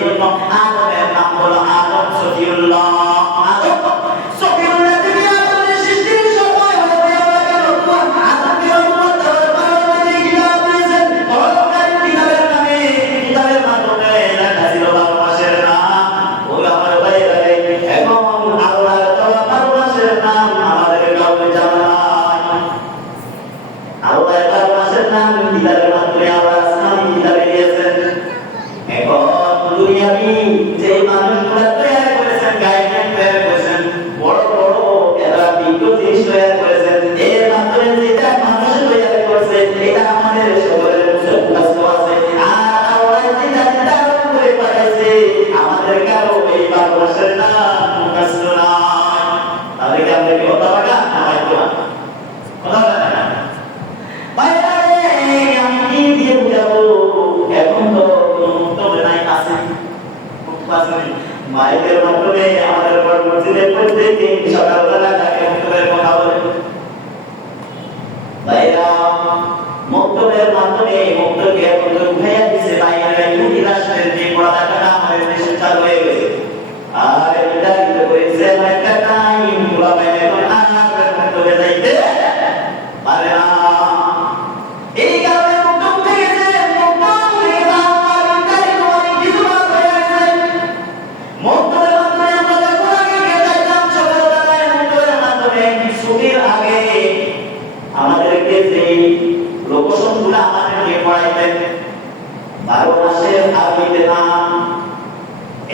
জন্য আদমের নাম হলো আদম সফিউল্লাহ। আদম সফিউল্লাহ থেকে আদমের সৃষ্টির সময় হবে আদমকে আল্লাহ তাআলা পারমাণবিক কিতাব দিয়েছেন। পরকালীন কিতাবের নামে কিতাবের মাধ্যমে লেখা ছিল 12 মাসের নাম। ওই আমার ভাইরা এখন আল্লাহ তাআলা 12 মাসের নাম আমাদের কাউকে জানা নাই। আল্লাহ 12 মাসের নাম কিতাবের মাধ্যমে আল্লাহ আসমানি কিতাবে দিয়েছেন। এখন দুনিয়াবি যে মানুষগুলো তৈরি করেছেন, গাইডলাইন তৈরি করেছেন, বড় বড় এরা বিজ্ঞ জিনিস তৈরি করেছেন, এর মাধ্যমে যেটা মানুষ তৈরি করেছে এটা আমাদের সকলের মুখস্থ আছে। আর আল্লাহ যেটা নির্ধারণ করে পাঠাইছে আমাদের কারো এই 12 মাসের নাম মুখস্থ নাই। তাহলে কি আমরা কি কথা বলা না হয়তো কথা বলা না ভাইরা আমি কি দিয়ে বুঝাবো? এখন তো তবে নাই আছে মাইকের মাধ্যমে আমাদের মসজিদে প্রত্যেকদিন সকালবেলা তাকে মুক্তবের কথা বলে। ভাইরা মুক্তবের মাধ্যমে মুক্তকে এখন তো উঠাইয়া দিছে বাইরে ইহুদি রাষ্ট্রের যে পড়াটা আমাদের দেশে চালু হয়ে গেছে। আর এটা কিন্তু করেছে একটা টাইম গুলা বাইরে এখন আর মুক্তবে যাইতে পারে না। এই কারণে মুক্তব থেকে যে মুক্তব থেকে আমার বিস্তারিত অনেক কিছু বাদ হয়ে গেছে। মুক্তবের মাধ্যমে আমরা যখন আগে যাইতাম সকালবেলায় মুক্তবের মাধ্যমে ছুটির আগে আমাদেরকে যে লোকসংগুলো আমাদেরকে পড়াইতেন 12 মাসের আরবিতে নাম,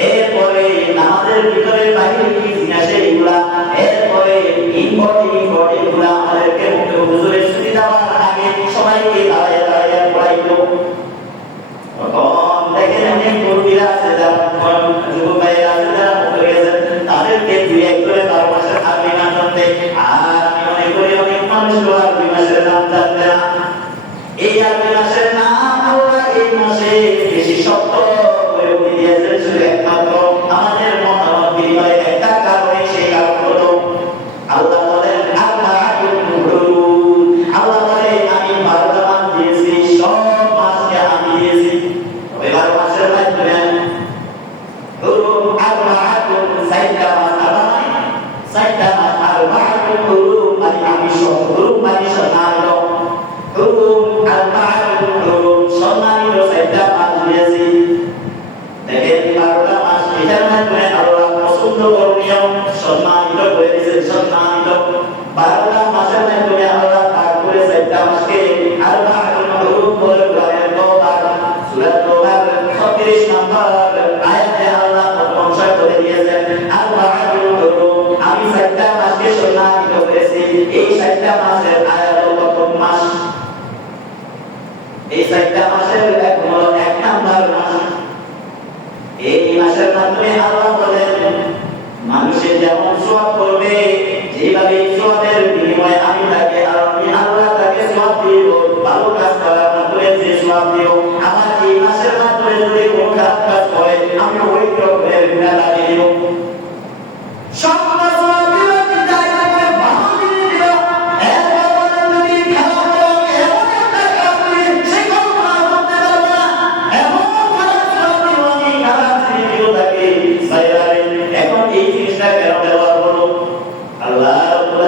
এরপরে নামাজের ভিতরে বাহিরে কি জিজ্ঞাসা এগুলা, এরপরে ইম্পর্টেন্ট গুলা আমাদেরকে মুক্ত হুজুরের ছুটি দেওয়ার আগে সবাইকে দাঁড়ায় দাঁড়ায় পড়াইতো। তখন দেখেন অনেক মুরব্বীরা আছে যারা যুবক ভাইয়েরা আছে যারা মুক্ত গেছেন, তাদেরকে 2-1 করে 12 মাসের আরবি নাম জানতে। আর আমি মনে করি অনেক মানুষ আরবি মাসের নাম জানতে না। এই আরবি মাসের নাম আল্লাহ এই মাসে বেশি শক্ত করে দিয়েছেন শুধু একমাত্র আমাদের মতামত বিনিময়ের একটা কারণে, সেই কারণ হলো আল্লাহ বলেন আরবাআতুন হুরুম। আল্লাহ বলেন আমি 12টা মাস দিয়েছি, সব মাসকে আমি দিয়েছি। তবে 12 মাসের মধ্যে হুরুম আরবাআতুন 4টা মাস আরবাই 4টা মাস আরবাআতুন হুরুম মানে আমি সব হুরুম মানে সম্মানিত হুরুম আরবাআতুন হুরুম সম্মানিত 4টা মাস দিয়েছি। দেখেন 12টা মাস এটার মধ্যে আল্লাহ পছন্দ করণীয় সম্মানিত করে দিয়েছেন। সম্মানিত 12টা মাসের মধ্যে আল্লাহ ভাগ করে 4টা মাসকে আরবাআতুন হুরুম বলে কোরআনের সূরা তাওবার 36 নম্বর আয়াতে আল্লাহ প্রথম শর্ত দিয়েছেন আরবাআতুন হুরুম আমি 4টা মাসকে সম্মানিত করেছি। এই 4টা মাসের আয়াত প্রথম মাস, এই 4টা মাসের এক হলো 1 নাম্বার মাস। এই মাসের মাধ্যমে আল্লাহ বলেন মানুষের যেমন সওয়াব করবে, যেভাবে সওয়াবের বিনিময়ে আমি তাকে আমি আল্লাহ তাকে সওয়াব দিব, ভালো কাজ করার মাধ্যমে যে সওয়াব দিব, আমার এই মাসের মাধ্যমে যদি কোনো খারাপ কাজ করে আমি ওই রকমের গুনাহ লাগিয়ে দিব। সব সওয়াব দিব বিদায় করে ভালো জিনিস দিব। এরপর বলেন যদি খারাপ করো এমন একটা কাজ করি সেই কল্পনা করতে পারবে না। এমন খারাপ সওয়াব দিব আমি খারাপ জিনিস দিব তাকে। এখন এই জিনিসটা কেন ব্যবহার করলো? আল্লাহ রাব্বুল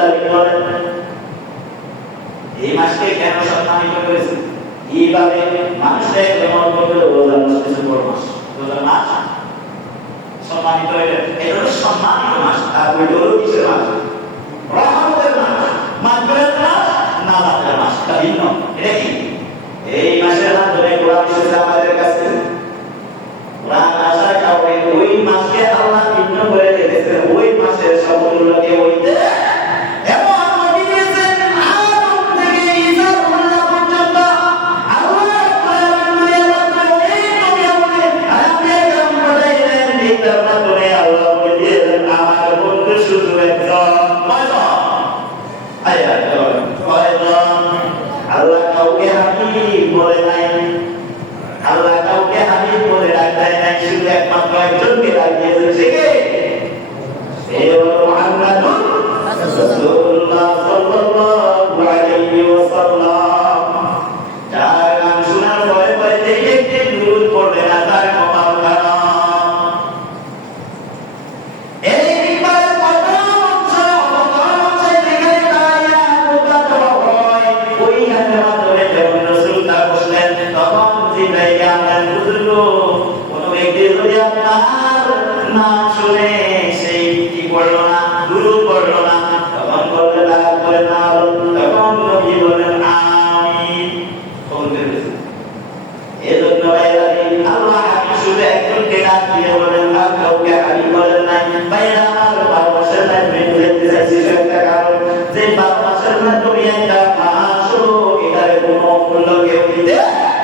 দিয়ে বলেন আর কাউকে হানি করেন নাই ভাইরা আমার 12 মাসের টাইমে বুঝাইতে চাইছি একটা কারণ যে 12 মাসের মাধ্যমে একটা মাস হলো এটারে কোনো মূল্য কেউ দিতে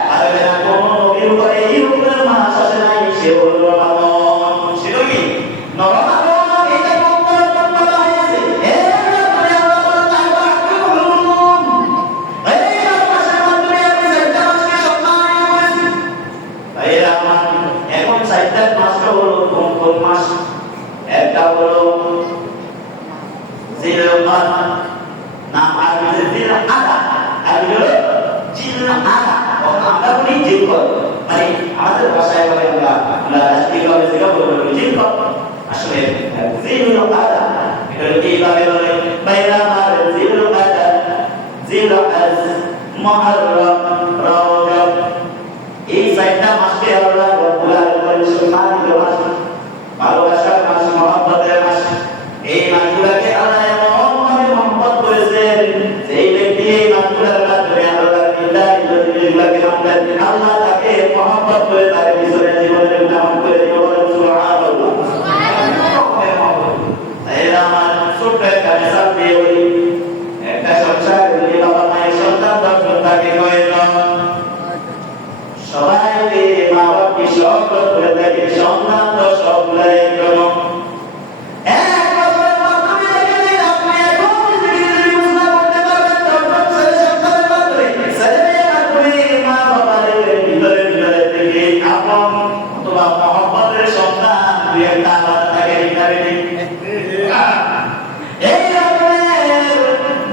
পারবে না কোনো নবীর উপরে এই রকমের মাস আসে নাই সে হলো রমাদান ছিল কি রমাদান এটা কোন বলা হয়েছে এরপরে আল্লাহ তাআলা বলুন এই মাসের মাধ্যমে আপনি একটা মাসকে সম্মানিত করেছেন ভাইরা আমার এখন চারটা মাস হলো কোন মাস একটা হলো জিলকাদ না আরবি জিলআদা আরবি হলো জিলআদা আমরা বলি জিলকদ মানে আমাদের ভাষায় বলে আমরা রাষ্ট্রীয়ভাবে যেটা বলি জিলকদ আসলে জিলআদা এটা কিভাবে বলে বাইরা আমার জিলআদা জিলআজ মুহররম রজব এই চারটা মাসকে আল্লাহ রব্বুল আলামিন সম্মানিত মাস ভালোবাসার মাস মহব্বতের মাস এই মাসগুলোকে আল্লাহ এমনভাবে মহব্বত করেছেন যে এই ব্যক্তি এই মাসগুলোর মাধ্যমে আল্লাহর নির্ধারিত জিনিসগুলোকে মানবেন আল্লাহ তাকে মহব্বত করে তার পিছনে জীবনের নাম করে দিব বলেন সুবহানাল্লাহ এরা আমার ছোট্ট একটা মেসাল দিয়ে বলি একটা সংসার যদি বাবা মায়ের সন্তান দর্শন তাকে কয়ে সবাইকে মা বাপকে সব করে থাকে সন্তান তো সব লাগে কোনো এক বছরের মাধ্যমে দেখে আপনি এখন জিন্দগি বুঝনা করতে পারবেন তখন ছেলে সন্তানের মাধ্যমে ছেলের মাধ্যমে মা বাবার ভিতরে ভিতরে থেকে আপন অথবা মহব্বতের সন্তান দুই একটা আলাদা থাকে ভিতরে এই রকমের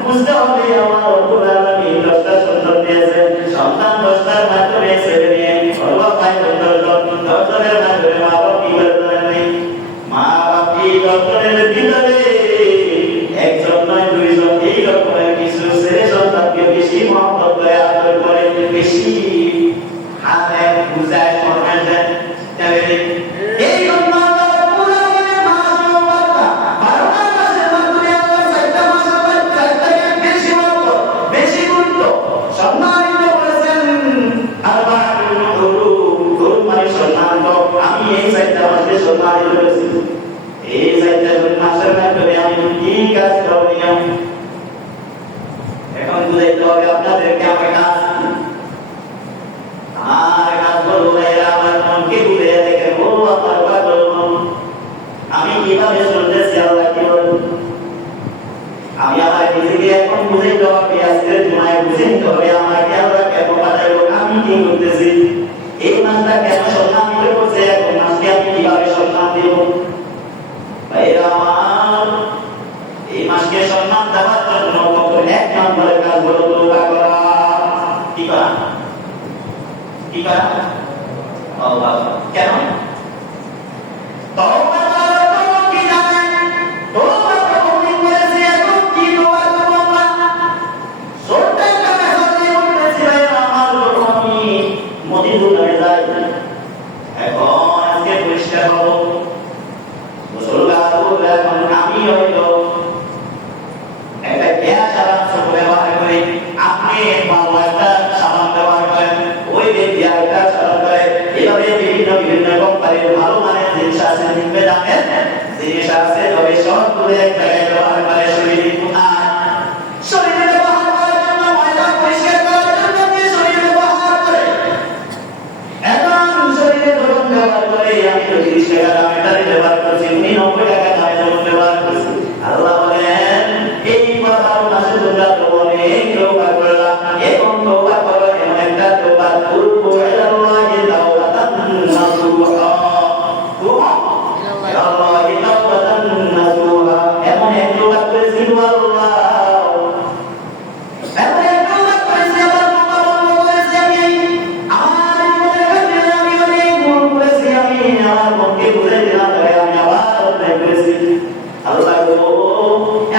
বুঝতে হবে আমার রব্বুল আলামিন 10টা সন্তান দিয়েছেন সন্তান 10টার মাধ্যমে ছেলে নিয়ে অল্লাহ পায় 10জনের মাধ্যমে মা বাপ কি করবেন নেই মা বাপ কি 10জনের ভিতরে একজন নয় দুইজন এই রকমের কিছু ছেলে সন্তানকে বেশি মহব্বত করে আদর করে বেশি হাতে বুঝায় ফরমান দেন এই জন্য এখন বুঝাইতে হবে আপনাদেরকে আমার কাজ আর কাজ বলবো আমার মনকে বুঝে দেখে ও আমার পাগল মন আমি কিভাবে চলতেছি আল্লাহ কি বলবো আমি আমার নিজেকে এখন বুঝাইতে হবে আজকের জুমায় বুঝাইতে হবে আমাকে আল্লাহ কেন পাঠাইলো আমি কি করতেছি এই মাসটা কেন সম্মানিত করছে এখন মাসকে আমি কিভাবে সম্মান দেব ভাইরা আমার এই মাসকে সম্মান দেওয়ার জন্য এক নম্বরের কাজ হলো তওবা করা কি করা কি করা তওবা কেন তওবা করা কি জানেন তওবা কবুল করেছে এখন কি তওবা করব না ছোট্ট একটা মেসেজ দিয়ে বলতেছি ভাইরা আমার আমি মদিনা যাই এখন আজকে পরিষ্কার হবো এখন আমি হয়তো একটা গ্যাস সাবান ব্যবহার করি আপনি ভালো একটা সাবান ব্যবহার করেন ওই ব্যক্তি আরেকটা সাবান করে এভাবে বিভিন্ন বিভিন্ন কোম্পানির ভালো মানের জিনিস আছে নিবে জানেন জিনিস আছে তবে সবগুলো এক জায়গায় ব্যবহার করে শরীরে শরীরে ব্যবহার করার জন্য ময়লা পরিষ্কার করার জন্য শরীরে ব্যবহার করে এখন শরীরে যখন ব্যবহার করে আমি তো 30 টাকা দামের ব্যবহার করছি উনি 90 টাকা দামের ব্যবহার করছি আল্লাহ বলেন এই বাবার মাসে তোমরা তো অনেক তওবা করলা এখন তওবা করো এমন একটা তওবা তুবু ইলাল্লাহি তাওবাতান নাসুহা ইলাল্লাহি তাওবাতান নাসুহা এমন এক তওবা করেছি আল্লাহ এমন এক তওবা করেছি আল্লাহ তওবা করেছি আমি আমার জীবনের আমি অনেক ভুল করেছি আমি আমার মনকে বুঝে দিলাম আমি আবার অন্যায় করেছি আল্লাহ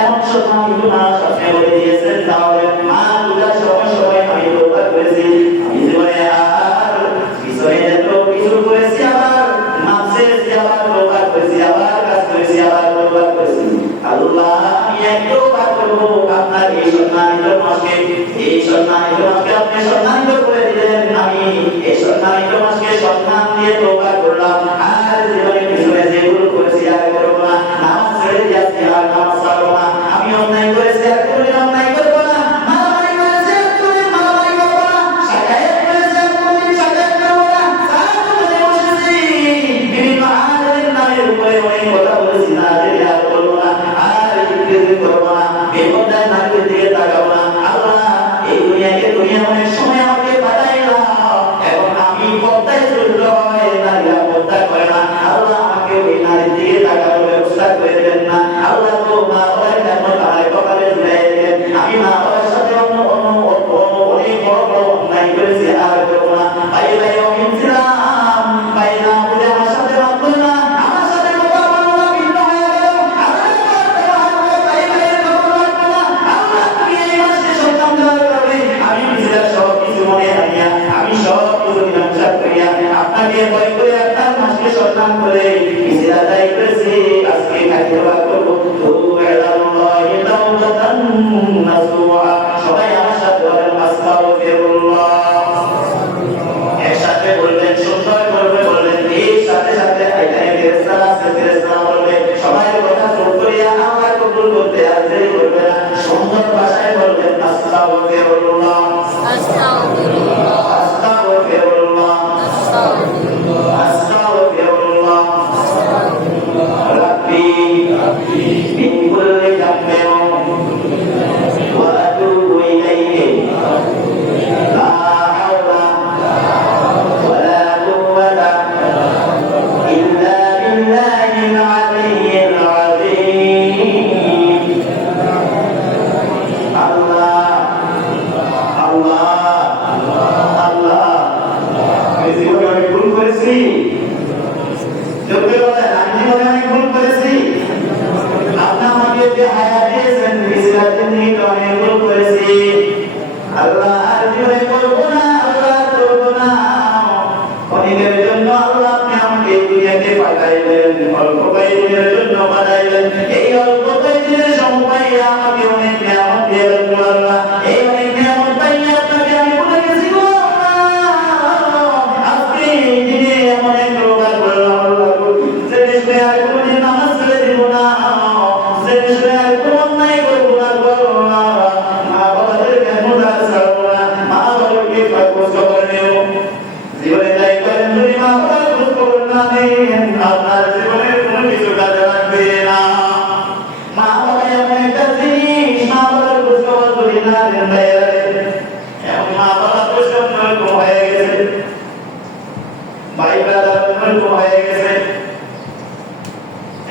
এমন সম্মানিত মাস আপনি বলে দিয়েছেন তাহলে মা দুটার সময় সময় আমি তওবা করেছি আমি জীবনে আর পিছনে যত কিছু করেছি আবার মাঝে আবার তওবা করেছি আবার কাজ করেছি আবার তওবা করেছি আল্লাহ আমি এক তওবা করব আপনার এই সম্মানিত মাসকে আপনি সম্মানিত করে দিলেন আমি এই সম্মানিত মাসকে সম্মান দিয়ে তওবা করলাম আর করতে আর দেরি করবে না, সুন্দর ভাষায় বলবেন আস্তাগফিরুল্লাহ, আস্তাগফিরুল্লাহ, আস্তাগফিরুল্লাহ, আস্তাগফিরুল্লাহ, রাব্বি মিন কুল্লি যামবিন ওয়া আতুবু ইলাইহি লা হাওলা ওয়ালা কুওয়াতা ইল্লা বিল্লাহিল আলিয়্যিল আযীম। আল্লাহ আল্লাহ আল্লাহ, এই জীবনে আমি ভুল করেছি, জোরে বলেন আমি জীবনে অনেক ভুল করেছি। আপনি আমাকে যে হায়াত দিয়েছেন ইসলামের জন্য অনেক ভুল করেছি। আল্লাহ আর জীবনে করবো না, আল্লাহ করবো না। অনেকের জন্য আল্লাহ আপনি আমাকে দুনিয়াতে পাঠাইলেন, অল্প কয়েকদিনের জন্য পাঠাইলেন। এই অল্প কয়েকদিনের সময় আমাকে অনেক নিয়ামত দিলেন আল্লাহ। এই অনেক নিয়ামত পাইলে আপনাকে আমি ভুলে গেছি গো আল্লাহ। আজকে এই দিনে এমন এক রোগা করলাম আল্লাহ, যে বিষয়ে আর কোনোদিন নামাজ ছেড়ে দিব না, যে বিষয়ে আর কোনো অন্যায় করবো না গো আল্লাহ। মা বাবাদেরকে মুদা ছাড়বো না, মা বাবাকে খোঁজ খবর নেব। জীবনে যাই করেন যদি মা বাবার খোঁজ খবর না নেন, আপনার জীবনে কোনো কিছু কাজে লাগবে না। মা বাবা এমন একটা জিনিস, মা বাবার খোঁজ খবর যদি না নেন, এমন মা বাবা খোঁজ খবর হয়ে গেছে, ভাই ব্রাদার হয়ে গেছে।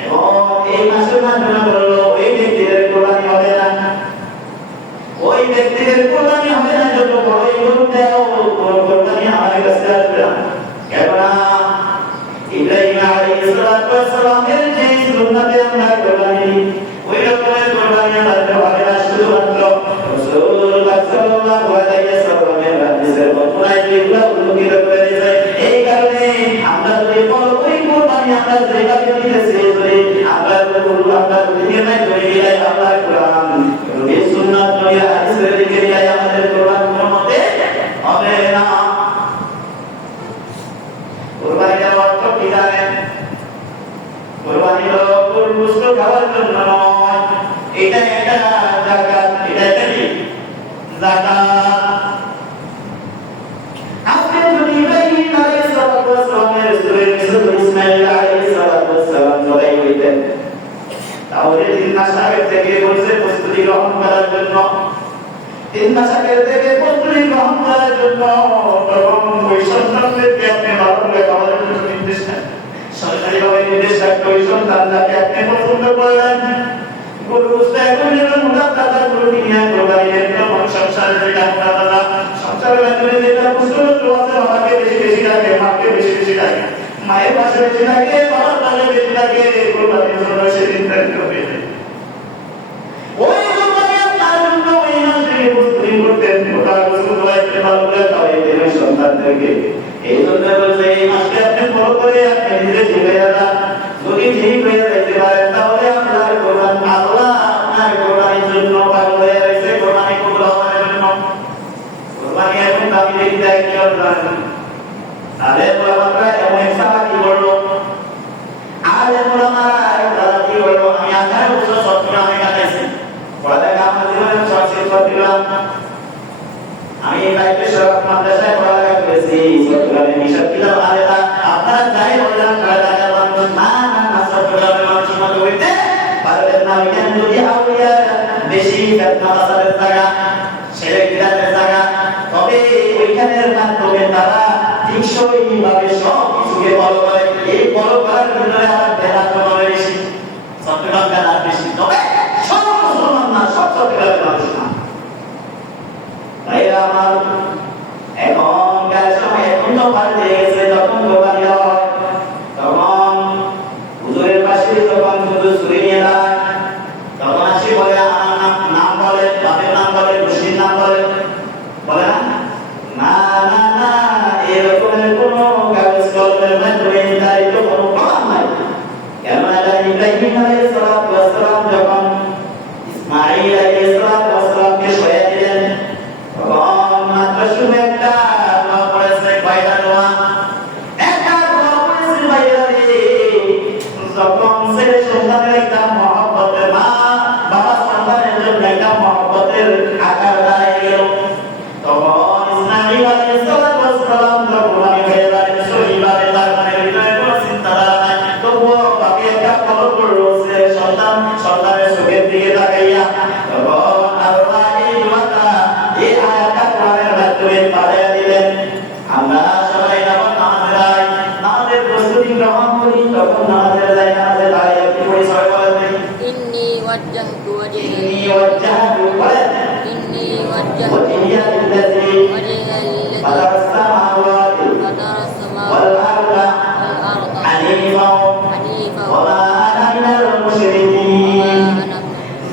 এবং এই মাসের মাধ্যমে বললো ওই ব্যক্তিদের কোরবানি হবে না, ওই ব্যক্তিদের কোরবানি হবে না, যত বড়ই গরু দেও কোরবানি আমার কাছে আসবে না। কেননা ইব্রাহিম আলাইহিস সালামের যে সুন্নাতে আমরা কোরবানি, ওই রকমের কোরবানি আমাদের হবে না। শুধুমাত্র রাসূলুল্লাহ সাল্লাল্লাহু আলাইহি ওয়াসাল্লামের হাদিসের বর্ণনায় যেগুলো উল্লেখিত করেছে, এই কারণে আমরা যদি বড় ওই কোরবানি আমরা যেভাবে দিতেছি, যদি আমরা দিকে নাই ধরে গেলে আল্লাহ কোরআন এই সুন্নাত নয় হাদিসের দিকে গেলে আমাদের কোরবান কোনো মতে হবে না। কোরবানি দেওয়ার অর্থ কি জানেন? কোরবানি হলো গোশত খাওয়ার জন্য নয়, এটা একটা যাকাত, এটা একটা কি যাকাত। আপনি যদি ইব্রাহিম আলাইহিস সালামের ইসমাঈল আলাইহিস সালাম জবাই হইতেন, তাহলে 3 মাস আগে থেকে বলছে প্রস্তুতি গ্রহণ করার জন্য, 3 মাস আগে থেকে প্রস্তুতি গ্রহণ করার জন্য, তখন ওই সন্তানদেরকে আপনি ভালো করে খাওয়ার জন্য নির্দেশ দেন। সরকারিভাবে নির্দেশ থাকতে ওই সন্তানটাকে আপনি পছন্দ করলেন, গরু বুঝতে এখন যেন মোটা দাদা গরু কিনে কোরবানি দেন, তখন সংসারের যেটা মোটা দাদা সংসারের ভেতরে যেটা পুষ্টু আছে, বাবাকে বেশি বেশি রাখে, মাকে বেশি বেশি রাখে, মায়ের পাশে বেশি থাকে, বাবার পাশে বেশি থাকে, কোরবানির জন্য সেদিন তারিখ হবে। ওই কোরবানি আপনার জন্য ওই মাস থেকে প্রস্তুতি করতেন, ওটা গোসল করাইতে ভালো করে খাওয়াইতেন ওই সন্তানদেরকে। এই জন্য বলছে এই মাসকে আপনি ফলো করে আপনি নিজে ঠিক হয়ে যান। যদি ঠিক হয়ে যাইতে পারেন তাহলে আপনার কোরবান আল্লাহ আপনার কোরবানির জন্য পাগল হয়ে রয়েছে, কোরবানি কবুল হওয়ার জন্য। কোরবানি এখন দামি দেখি যায় কি জানেন? আলেম ওলামারা এমন এক সালা কি করলো, আলেম ওলামারা তারা কি করলো, আমি 18 বছর চট্টগ্রামে কাটাইছি, পড়ালেখা আমার জীবনে সবচেয়ে করলাম। আমি বাইকেশ্বর মাদ্রাসায় পড়ালেখা করেছি, চট্টগ্রামে মিশর কিলাম আলেদা। আপনারা যাই বললাম এলাকার মানুষ না না না চট্টগ্রামের মানুষের মতো হইতে পারবেন না। ওইখানে যদি আউলিয়া বেশি ফেতনা বাজারের জায়গা, ছেলে গিরাদের জায়গা, তবে ওইখানের মাধ্যমে তারা টিকসইভাবে সব কিছুকে ফলো করে। এই ফলো করার ভিতরে আমার বেদাত বেশি, চট্টগ্রাম বেদাত বেশি, তবে সব মুসলমান না, সব চট্টগ্রামের মানুষ না। ভাইরা আমার, এখনকার সময় এখন তো পাল্টে গেছে। যখন কোরবানি হয় তখন হুজুরের পাশে যখন হুজুর ছুরি নিয়ে যায়, তখন আসি বলে আমার নাম বলে, বাপের নাম বলে, মুর্শিদ নাম বলে, বলে না না না না, এরকমের কোনো কাগজ কলমের মাধ্যমে নির্ধারিত কোনো প্রমাণ নাই। কেননা ইব্রাহিম আলাইহিস সালাম যখন ইসমাঈল আলাইহিস সালামকে সহায় দিলেন, তখন মাত্র শুনে একটা দোয়া পড়েছে, কয়টা দোয়া? একটা দোয়া পড়েছে ভাইরা রে, যখন ছেলে সন্তানের একটা মহব্বতের মা রক্তের আকার দাঁড়িয়ে গেল। তখন ইসমাঈল আলাইহিস সালাম কোরবানি হয়ে যায়, শহীদভাবে তার মনের ভিতরে কোনো চিন্তাধারা নাই। তবুও বাকি একটা ফলো করলো সন্তানের চোখের দিকে তাকাইয়া তখন আল্লাহ এই দোয়াটা, এই আয়াতটা কোরআনের মাধ্যমে পাঠিয়ে দিলেন। আমরা সবাই যখন নামাজে যাই, নামাজের প্রস্তুতি গ্রহণ করি, তখন নামাজে দাঁড়িয়ে কি পরিচয় বলেন? ইন্নী ওয়াজ্জাহতু ওয়াজহিয়া লিল্লাযী ফাতারাস সামাওয়াতি ওয়াল আরদা হানিফাও ওয়া মা আনা মিনাল মুশরিকিন।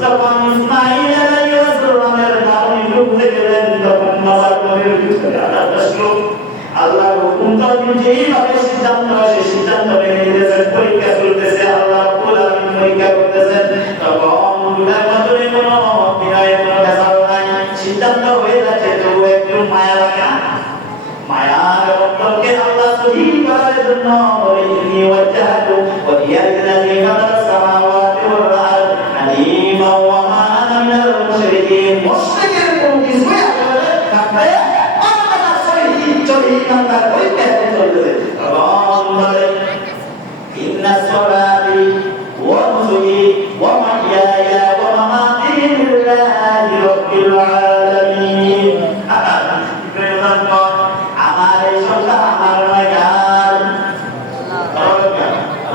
যখন ইসমাঈল আলাইহিস সালামের দাওয়াত ঢুকতে গেলেন, তখন মাজার নবীর ভিতরে আঘাত আসলো। আল্লাহর হুকুম তো যেইভাবে সিদ্ধান্ত হয়, সেই সিদ্ধান্ত মেনে নিতেছেন। পরীক্ষা চলতেছে, আল্লাহ রাব্বুল আলামিন পরীক্ষা করতেছেন। তখন দুটার মধ্যে কোনো বিনয়ের কোনো ভেজাল নাই, সিদ্ধান্ত হয়ে যাচ্ছে। তবু একটু মায়া লাগে না? মায়ার বন্ধনকে আল্লাহ সহি করার জন্য বলেন ওয়াজ্জাহতু ওয়াজহিয়া লিল্লাযী ফাতারাস সামাওয়াতি ওয়াল আরদ হানিফা ওয়া মা আনা মিনাল মুশরিকিন। মুশরিকের কোনো কিছুই আসলে থাকবে তার পরীক্ষা চলতেছে। তখন বলে ইন্না সলাতি ওয়া নুসুকি ওয়া মাহইয়ায়া ওয়া মামাতি লিল্লাহি রাব্বিল আলামিন। আমার এই সন্তান আমার নয় গান,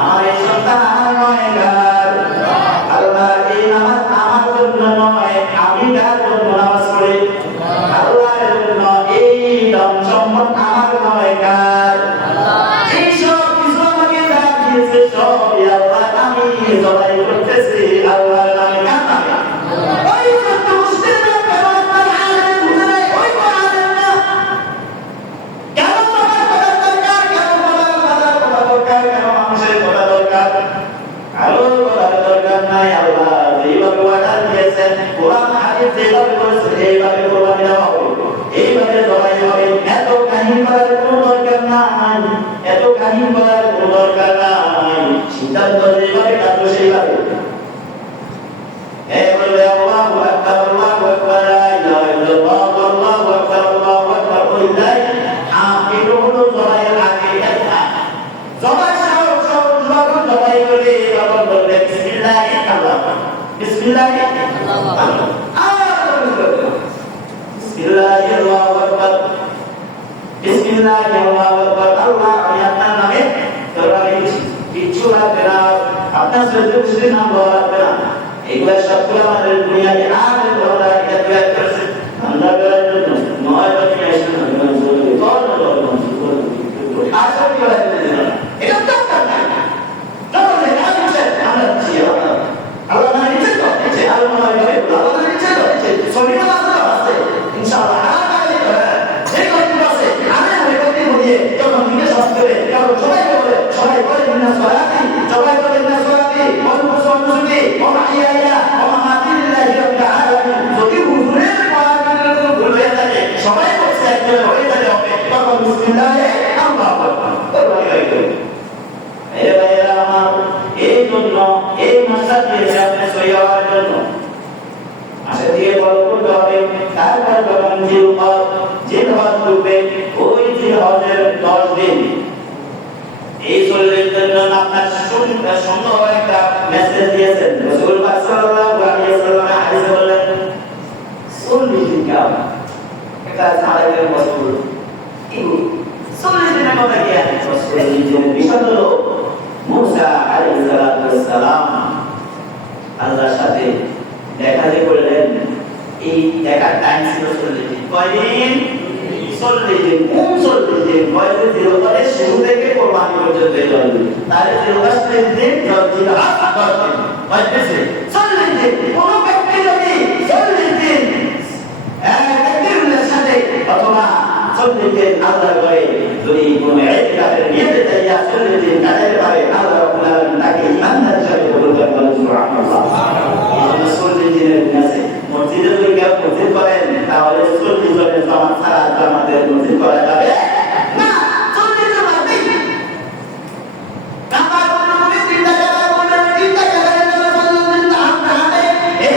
আমার এই সন্তান আমার নয় গান। আল্লাহ এই নামাজ আমার জন্য নয়, আমি কার জন্য নামাজ পড়ি? আল্লাহর জন্য। এই ধন সম্পদ আমার নয়, কার? এই সব কিছু আমাকে যা দিয়েছে সবই আল্লাহ, আমি জবাই করতেছি আল্লাহর নামে। কার নামে? ওই সত্য মুসলিমরা কেন আপনার আলেম বুঝে ওই কোরআনের না? কেন তোমার কথা দরকার? কেন বাবার কথা দরকার? কেন মানুষের কথা দরকার? আরো কথার দরকার নাই। আল্লাহ যেইভাবে ওয়াদা দিয়েছেন, কোরআন হাদিস যেভাবে বলেছে, এইভাবে কোরবানি দেওয়া হবে, এইভাবে জবাই হবে। এত কাহিনী করার কোনো দরকার নাই, এত কাহিনী করার কোনো দরকার নাই। সিদ্ধান্ত যেভাবে কাটবো সেইভাবে। বলবে আল্লাহু আকবার, আল্লাহু আকবার, লা ইলাহা ইল্লাল্লাহ, আল্লাহু আকবার, আল্লাহু আকবার। ওইটাই এটা হলো জবাইয়ের আগে একটা জবাই যখন জবাই করে তখন বলবে বিসমিল্লাহি আল্লাহ, বিসমিল্লাহি আল্লাহ, বিসমিল্লাহি আল্লাহু আকবার, বিসমিল্লাহি আল্লাহু আকবার। আল্লাহ আমি আপনার নামে কোরবানি দিচ্ছি, কিচ্ছু লাগবে না, আপনার সৃষ্টি নাম বলা লাগবে না। এগুলা সবগুলো আমাদের দুনিয়াতে আগে বলা এটা তৈরি করেছে আমরা করার জন্য নয় বা কি আসলে আসলে কি বলা এটা দরকার নাই। যখন আমি আমরা দিচ্ছি আল্লাহ না নিচে তো নিচে আল্লাহ আল্লাহ নিচে তো নিচে ছবি আছে ইনশাআল্লাহ। যে কয়েকদিন আছে আমি কয়েকদিন বলিয়ে যখন দিনে সব করে কারণ সবাই বলে দিনা সরাতি, সবাই বলে দিনা সরাতি অনুসরণী ওমাইয়া ওমামাতি লিল্লাহি রাব্বিল আলামিন। যদি হুজুরের কোরআনের কোনো ভুল হয়ে থাকে, সবাই বলছে একজন হয়ে যাবে হবে, তখন বিসমিল্লাহি আল্লাহু আকবার কোরবানি হয়ে গেল। এই ভাইয়েরা আমার, এই জন্য এই মাসা দিয়েছে আপনি সহি হওয়ার জন্য। মাসা দিয়ে ফলো করতে হবে। তারপর যখন জিলহজ ঢুকবে, ওই জিলহজের 10 দিন এই চল্লিশ দিন আপনার সুন্দর একটা মেসেজ দিয়েছেন রাসূল সাল্লাল্লাহু আলাইহি ওয়াসাল্লাম। হাদিসে বললেন 40 দিন কাম এটা সারাদের বছর কি 40 দিনের কথা কি আছে? 40 দিনের বিষয় হলো মুসা আলাইহিস সালাম আল্লাহর সাথে দেখা যে করলেন। এই দেখার টাইম ছিল 40 দিন। কয়দিন? 40 দিন। কোন 40 দিন? কয়দিন? জিলহজের শুরু থেকে কোরবানি পর্যন্ত এই 40 দিন। তাহলে জিলহজের দিন জিলহজ 10 দিন। কয়দিন? 40 দিন। কোন ব্যক্তি যদি 40 দিন তাকবীরের সাথে অথবা 40 দিন আল্লাহর ঘরে যদি কোনো ইতিকাফের নিয়তে যাইয়া 40 দিন কাটাতে পারে, আল্লাহ রাব্বুল আলামিন তাকে ইমানদার হিসেবে কবুল করেন। সুবহানাল্লাহ। এই 40 দিনের দিন আছে। মসজিদে যদি কেউ মসজিদ করেন তাহলে 40 জনের জামাত ছাড়া জামাতের মসজিদ করা যাবে না। 40 জন লাগবে। নামাজ পড়তে তিনটা জায়গা বললেন, তিনটা জায়গায় আমরা এই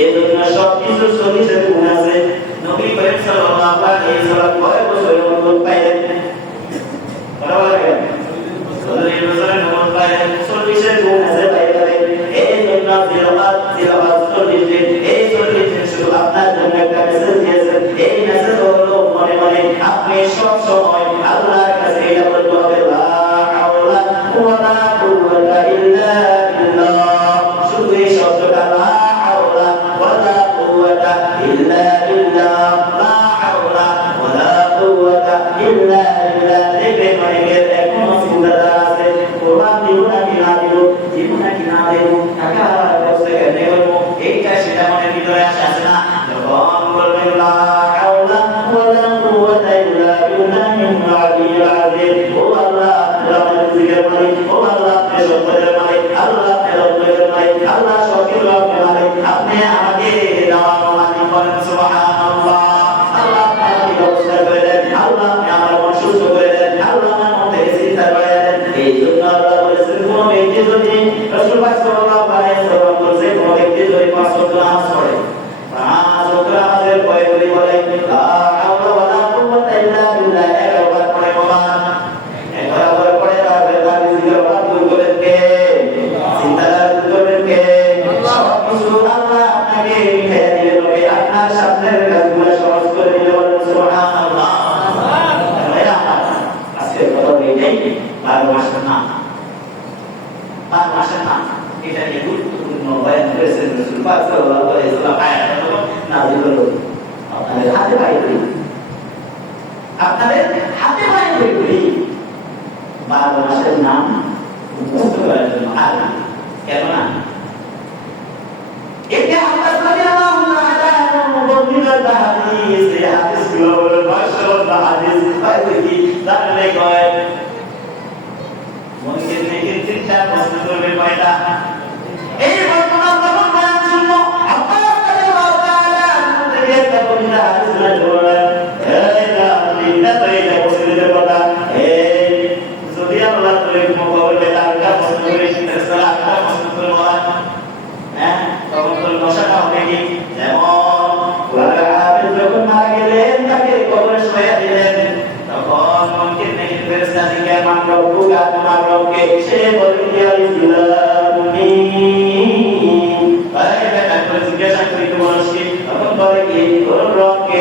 এই জন্য সব কিছু চল্লিশের গুণ আছে। নবী করিম সাল্লাল্লাহু আলাইহি ওয়াসাল্লাম কয় বছরের অনুমতি পাইলেন? বলা লাগে 40 বছরের অনুমতি পাইলেন, 40-এর গুণ আছে পাইলেন। এই জন্য জিরাবাত 40 দিন, এই 40 দিন শুধু আপনার জন্য একটা মেসেজ দিয়েছেন। এই মেসেজ হলো মনে মনে আপনি সব সময় আল্লাহর কাছে এটা বলতে হবে, লা হাওলা ওয়ালা কুওয়াতা ইল্লা বিল্লাহ। শুধু এই শব্দটা লা হাওলা ওয়ালা কুওয়াতা ইল্লা বিল্লাহ, লা হাওলা ওয়ালা কুওয়াতা ইল্লা বিল্লাহ। দেখবেন অনেকের এখনো চিন্তাধারা আছে, কোরআন দিব নাকি না দিব, দিব নাকি না দেব, টাকা ব্যবস্থা কেন করবো, এইটা সেটা মনের ভিতরে আসে না। যখন বলবেন লা হাওলা ওয়ালা কুওয়াতা ইল্লা বিল্লাহিল আলিয়্যিল আযীম, ও আল্লাহ আপনি আমাদের জিকির মালিক, ও আল্লাহ আপনি সম্পদের মালিক, আল্লাহ আপনি রব্বের মালিক, আল্লাহ সবকিছুর রব্বের মালিক, আপনি আমাকে দেওয়ার মালিক, বলেন সুবহানাল্লাহ। আল্লাহ আপনি আমাকে ব্যবস্থা করে দেন, আল্লাহ আপনি আমার মন সুস্থ করে দেন, আল্লাহ আমার মন থেকে চিন্তা করে দেন। এই জন্য আল্লাহ বলেছেন, কোন ব্যক্তি যদি রাসূল পাক সাল্লাল্লাহু আলাইহি ওয়াসাল্লাম বলেছেন, কোন ব্যক্তি যদি 5 ওয়াক্ত নামাজ পড়ে, 5 ওয়াক্ত নামাজের পরে যদি বলে লা হাওলা ওয়ালা কুওয়াতা ইল্লা বিল্লাহ, 11 বার পড়ে, বাবা 11 বার পড়ে, তাহলে তার জিকির বাদ দূর করেন কে? চিন্তাধারা দূর করেন কে? সব কিছু আল্লাহ আপনাকে মিটাইয়া দিবেন, তবে আপনার সামনের কাজগুলো সহজ করে দিলে বলেন সুবহানাল্লাহ। আজকের কথা এইটাই, 12 মাসের নাম, 12 মাসের নাম, এটা নিয়ে গুরুত্বপূর্ণ বয়ান করেছেন রাসূল পাক সাল্লাল্লাহু আলাইহি ওয়াসাল্লাম। আয়াতগুলো নাযিল হলো আপনাদের হাতে পায়ে ধরে, আপনাদের হাতে পায়ে ধরে 12 মাসের নাম মুখস্থ করার জন্য। আর কেন না, এটা আল্লাহ রাদিয়াল্লাহু তাআলা বর্ণিত হাদিস, এই হাদিসগুলো হলো মাশাআল্লাহ হাদিস। কি জানলে কয় মনকে থেকে চিন্তা প্রশ্ন করবে কয়টা? এই বর্তমান যখন বয়ান শুনলো, আল্লাহ রাদিয়াল্লাহু তাআলা থেকে একটা বর্ণিত হাদিস বলেন, এই না তিনটা তো এটা বসিলের কথা। এই যদি আল্লাহ তোরে মকবলে তারকা প্রশ্ন করে ফেরেশতারা একটা প্রশ্ন করে বলেন, হ্যাঁ তখন তোর দশাটা হবে কি? যেমন ওয়ারাহাবিল যখন মারা গেলেন, তাকে কবরে শোয়া দিলেন, তখন মনকে থেকে ফেরেশতা জিজ্ঞাসা মান রব্বুকা, তোমার রবকে? সে বলে ইয়া ইসলামী। ভাই বেটা করে জিজ্ঞাসা করি তো মানুষকে, তখন বলে কি তোর রবকে?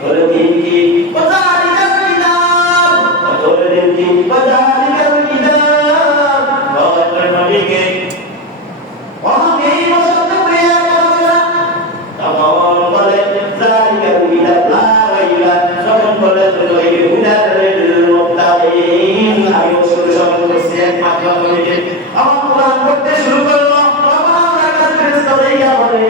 বলে দিন কি? ওয়াজালিকাল কিতাব, বলে দিন কি? ওয়াজালিকাল কিতাব, বলে নবীকে ওয়াহাই বসত করে কথা। তখন বলে জালিকাল কিতাব লা রাইবা, যখন বলে তো এই হুদাল মুত্তাকিন, আমি শুরু করছি একমাত্র নবীকে। আমার কোরআন পড়তে শুরু করলো, আমার কাছে ফেরেশতা দিয়া বলে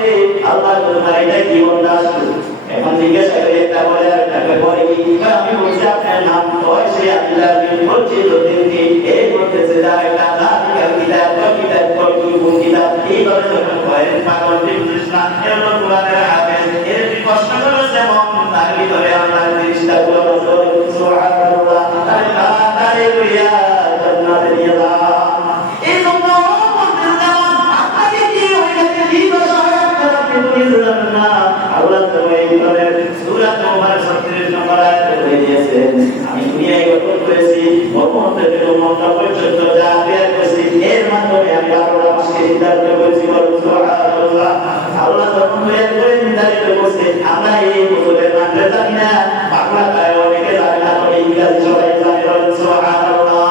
আল্লাহ তোমার এটা কি বন্ধা শুরু। এখন জিজ্ঞাসা করে একটা বলে আর একটা বলে কি? আমি বলছি আপনার নাম কয়? সে আল্লাহ বিন বলছি দিন কি? এই বলতেছে যা একটা জালিকাল কিতাব, কিতাব কি কোন কিতাব? এইভাবে যখন কয়েন পাগল বুঝিস না, এর কোরআনের হাফেজ, এর কষ্ট করে যেমন তার ভিতরে আল্লাহ জিনিসটা গুলো সুবহানাল্লাহ, তারে লইয়া জান্নাতে নিয়ে যা। এই জন্য বলতে যেমন আপনাকে কি হইয়াছে, কি দশা হয় আপনারা কিন্তু জানেন না। আল্লাহ তো এই কোরআনের সূরা তাওবার 36 নম্বর আয়াতে বলে দিয়েছেন, আমি দুনিয়ায় গঠন করেছি মোহাম্মদ থেকে মক্কা পর্যন্ত যা বের করেছি, এর মাধ্যমে আমি 12টা মাসকে নির্ধারিত করেছি। সুবহানাল্লাহ। আল্লাহ যখন বের করে নির্ধারিত করছে, আমরা এই বছরের মানতে জানি না, বাংলা তাই অনেকে জানে না, তবে ইংরেজি সবাই জানে। সুবহানাল্লাহ,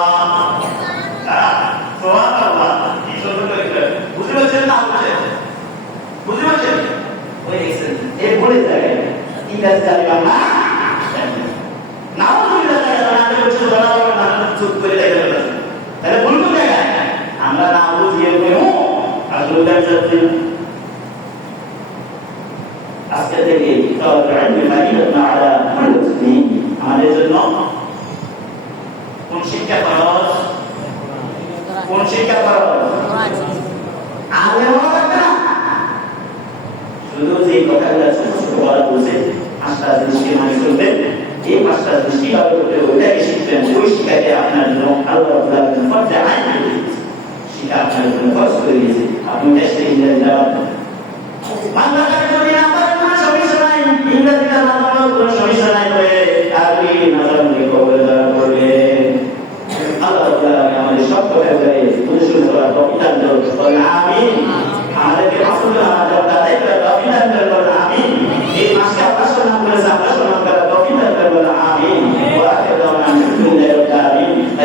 সুবহানাল্লাহ। এই শব্দ করে বুঝতে পারছেন না? বুঝতে পারছেন? ওই দেখছেন এই ভুলে যায় ইংরেজি জানি বাংলা নাও বুঝতে যায় না, আমি বলছি বানাবো না, চুপ করে দেখে না, তাহলে ভুল কোথায় যায়? আমরা না বুঝিয়ে কইও আর দুইটা সত্যি। আজকে থেকে আমাদের জন্য কোন শিক্ষা খরচ, কোন শিক্ষা খরচ? শুধু যে কথাগুলো বলা বলছে 5টা দৃষ্টি মানে চলবে, এই 5টা দৃষ্টি ভাবে করতে ওইটাকে শিখবেন। ওই শিক্ষাকে আপনার জন্য আল্লাহ শিক্ষা আপনার জন্য খরচ করে দিয়েছে। আপনি দেশে ইংরেজি বাংলাটা যদি না পারেন কোনো সমস্যা নাই, ইংরেজিটা না পারেন কোনো সমস্যা নাই, বলে আরবি না জানলে কবরে যারা পড়বে। আল্লাহ আমাদের সব কথা